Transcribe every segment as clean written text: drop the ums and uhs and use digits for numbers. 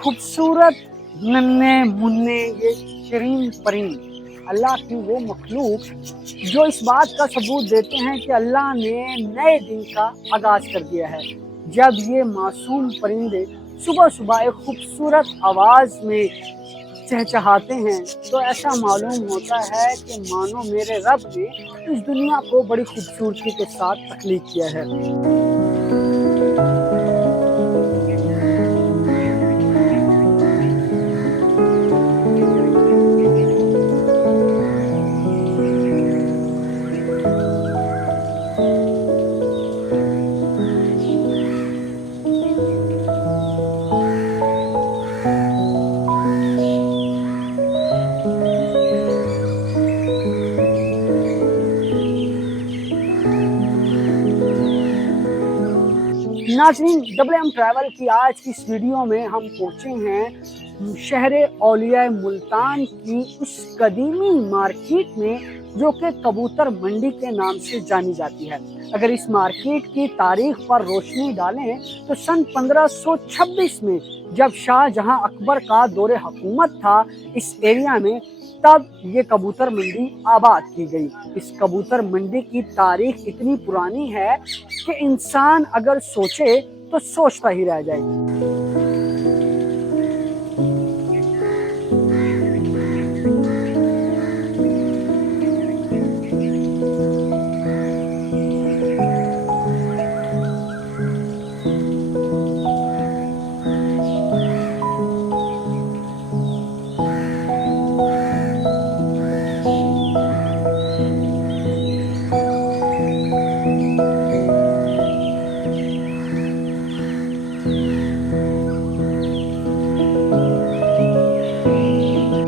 खूबसूरत नन्हे मुन्ने ये शरीन परिंद अल्लाह की वो मखलूक जो इस बात का सबूत देते हैं कि अल्लाह ने नए दिन का आगाज कर दिया है। जब ये मासूम परिंदे सुबह सुबह एक खूबसूरत आवाज में चहचहाते हैं तो ऐसा मालूम होता है कि मानो मेरे रब ने इस दुनिया को बड़ी खूबसूरती के साथ तख्लीक किया है। नाज़रीन, WM ट्रैवल की आज की इस वीडियो में हम पहुँचे हैं शहर औलिया मुल्तान की उस कदीमी मार्केट में जो कि कबूतर मंडी के नाम से जानी जाती है। अगर इस मार्केट की तारीख पर रोशनी डालें तो सन 1526 में जब शाहजहां अकबर का दौरे हुकूमत था इस एरिया में, तब ये कबूतर मंडी आबाद की गई। इस कबूतर मंडी की तारीख इतनी पुरानी है कि इंसान अगर सोचे तो सोचता ही रह जाए।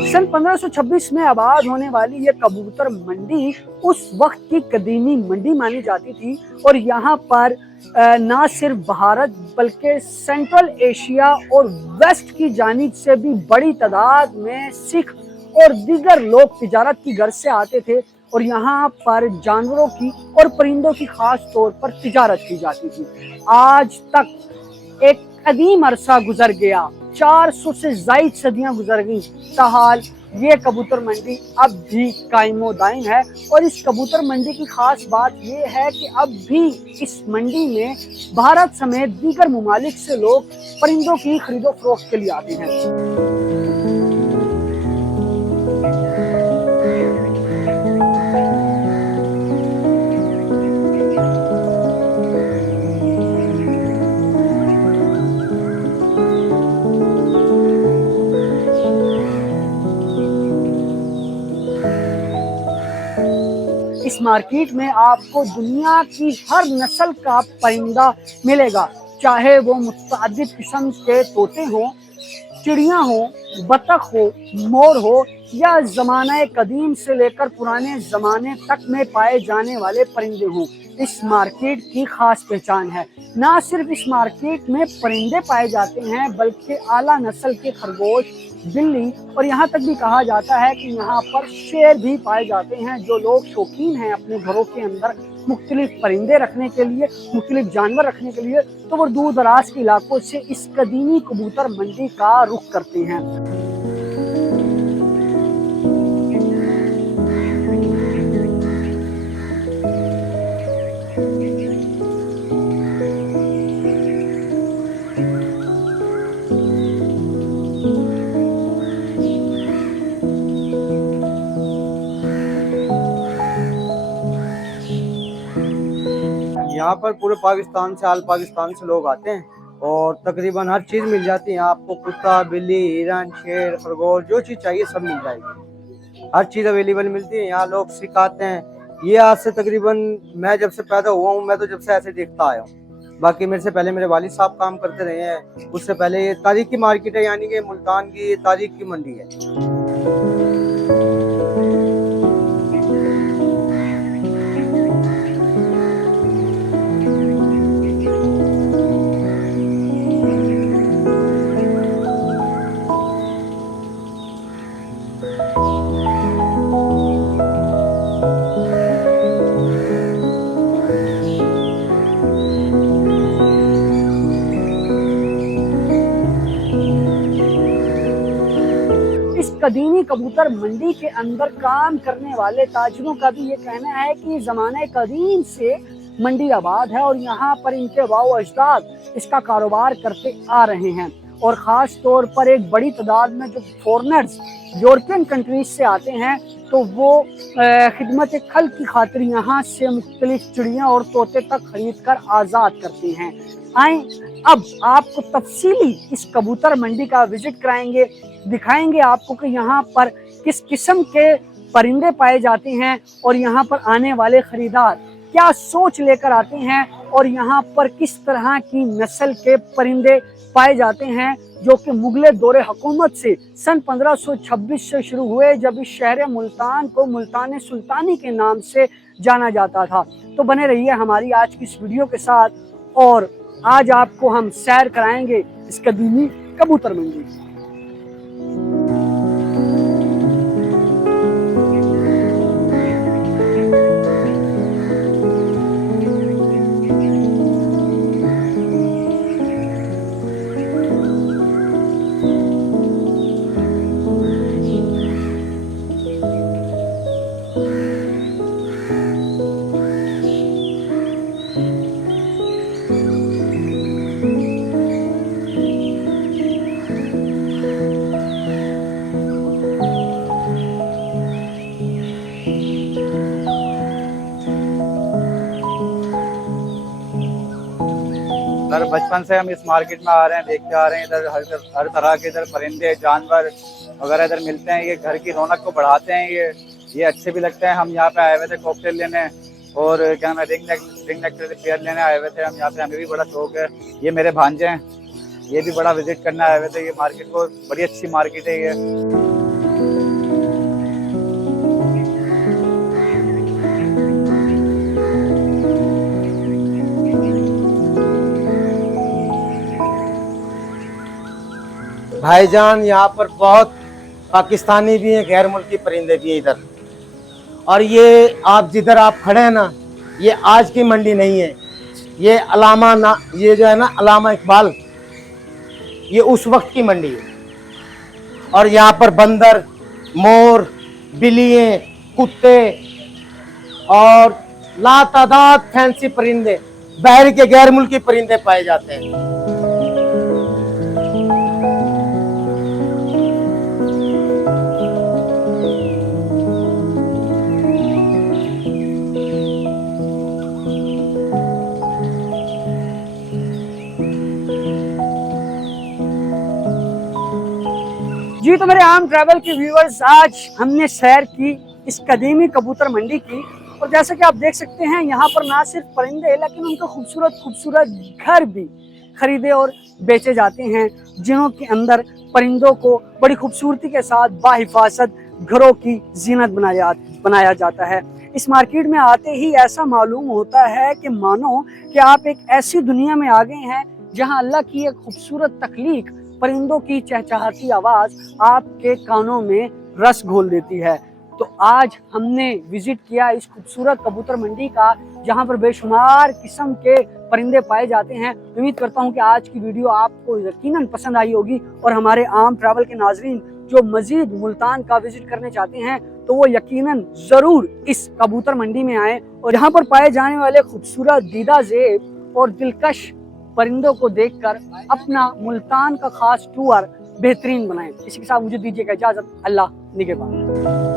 सन 1526 में आबाद होने वाली ये कबूतर मंडी उस वक्त की कदीमी मंडी मानी जाती थी और यहाँ पर ना सिर्फ भारत बल्कि सेंट्रल एशिया और वेस्ट की जानिब से भी बड़ी तादाद में सिख और दीगर लोग तिजारत की गर्ज से आते थे और यहाँ पर जानवरों की और परिंदों की खास तौर पर तिजारत की जाती थी। आज तक एक कदीम अरसा गुजर गया, 400 से ज़ायद सदियां गुजर गई, ताहाल ये कबूतर मंडी अब भी कायमो दायम है। और इस कबूतर मंडी की खास बात ये है कि अब भी इस मंडी में भारत समेत दीगर मुमालिक से लोग परिंदों की खरीदो फरोख्त के लिए आते हैं। इस मार्केट में आपको दुनिया की हर नस्ल का परिंदा मिलेगा, चाहे वो मुतअद्दिद किस्म के तोते हों, चिड़िया हो, बतख हो, मोर हो या ज़माने कदीम से लेकर पुराने ज़माने तक में पाए जाने वाले परिंदे हों। इस मार्केट की खास पहचान है। ना सिर्फ इस मार्केट में परिंदे पाए जाते हैं बल्कि आला नस्ल के खरगोश, बिल्ली और यहाँ तक भी कहा जाता है कि यहाँ पर शेर भी पाए जाते हैं। जो लोग शौकीन हैं अपने घरों के अंदर मुख्तलिफ परिंदे रखने के लिए, मुख्तलिफ जानवर रखने के लिए, तो वो दूर दराज के इलाकों से इस कदीमी कबूतर मंडी का रुख करते हैं। यहाँ पर पूरे पाकिस्तान से, आल पाकिस्तान से लोग आते हैं और तकरीबन हर चीज़ मिल जाती है। आपको कुत्ता, बिल्ली, हिरन, शेर, खरगोश, जो चीज़ चाहिए सब मिल जाएगी। हर चीज़ अवेलेबल मिलती है। यहाँ लोग सिखाते हैं। ये आज से तकरीबन मैं जब से पैदा हुआ हूँ, मैं तो जब से ऐसे देखता आया हूँ। बाकी मेरे से पहले मेरे वालिद साहब काम करते रहे हैं। उससे पहले ये तारीख की मार्केट है, यानी कि मुल्तान की तारीख की मंडी है। कदीमी कबूतर मंडी के अंदर काम करने वाले ताजिरों का भी ये कहना है कि ज़माने कदीम से मंडी आबाद है और यहाँ पर इनके वाओ अजदाद इसका कारोबार करते आ रहे हैं। और ख़ास तौर पर एक बड़ी तादाद में जो फॉरनर्स यूरोपियन कंट्रीज से आते हैं तो वो खिदमत खल की खातिर यहाँ से मुख्तलिफ चिड़ियाँ और तोते तक खरीद कर आज़ाद करते हैं। आए अब आपको तफसीली इस कबूतर मंडी का विजिट कराएंगे, दिखाएंगे आपको कि यहाँ पर किस किस्म के परिंदे पाए जाते हैं और यहाँ पर आने वाले ख़रीदार क्या सोच लेकर आते हैं और यहाँ पर किस तरह की नस्ल के परिंदे पाए जाते हैं जो कि मुगल दौरे हुकूमत से सन 1526 से शुरू हुए, जब इस शहर मुल्तान को मुल्तान सुल्तानी के नाम से जाना जाता था। तो बने रहिए हमारी आज की इस वीडियो के साथ और आज आपको हम सैर कराएंगे इस कदीमी कबूतर मंडी। सर बचपन से हम इस मार्केट में आ रहे हैं, देखते आ रहे हैं। इधर हर तरह के इधर परिंदे जानवर वगैरह इधर मिलते हैं। ये घर की रौनक को बढ़ाते हैं। ये अच्छे भी लगते हैं। हम यहाँ पे आए हुए थे कॉकटेल लेने और क्या नाम रिंग नेक पेयर लेने आए हुए थे हम यहाँ पे। हमें भी बड़ा शौक है। ये मेरे भांजे हैं, ये भी बड़ा विजिट करने आए हुए थे। ये मार्केट को बड़ी अच्छी मार्केट है ये। भाईजान यहाँ पर बहुत पाकिस्तानी भी हैं, गैर मुल्की परिंदे भी हैं इधर। और ये आप जिधर आप खड़े हैं ना, ये आज की मंडी नहीं है। ये ये जो है ना अलामा इकबाल, ये उस वक्त की मंडी है। और यहाँ पर बंदर, मोर, बिल्लियाँ, कुत्ते और लातादाद फैंसी परिंदे, बाहर के गैर मुल्की परिंदे पाए जाते हैं। जी तो मेरे आम ट्रैवल के व्यूअर्स, आज हमने सैर की इस कदीमी कबूतर मंडी की और जैसा कि आप देख सकते हैं यहाँ पर ना सिर्फ परिंदे लेकिन उनके खूबसूरत खूबसूरत घर भी खरीदे और बेचे जाते हैं, जिन्हों के अंदर परिंदों को बड़ी खूबसूरती के साथ बाहिफाजत घरों की जीनत बनाया जाता है। इस मार्केट में आते ही ऐसा मालूम होता है कि मानो कि आप एक ऐसी दुनिया में आ गए हैं जहाँ अल्लाह की एक खूबसूरत तख्लीक, परिंदों की चहचहाती आवाज़ आपके कानों में रस घोल देती है। तो आज हमने विजिट किया इस खूबसूरत कबूतर मंडी का, जहां पर बेशुमार किस्म के परिंदे पाए जाते हैं। उम्मीद करता हूं कि आज की वीडियो आपको यकीनन पसंद आई होगी और हमारे आम ट्रैवल के नाजरीन जो मजीद मुल्तान का विजिट करने चाहते हैं तो वो यकीनन ज़रूर इस कबूतर मंडी में आएँ और यहाँ पर पाए जाने वाले खूबसूरत दीदा ज़ेब और दिलकश परिंदों को देखकर अपना मुल्तान का खास टूर बेहतरीन बनाएं। इसी के साथ मुझे दीजिएगा इजाजत। अल्लाह निगहबान।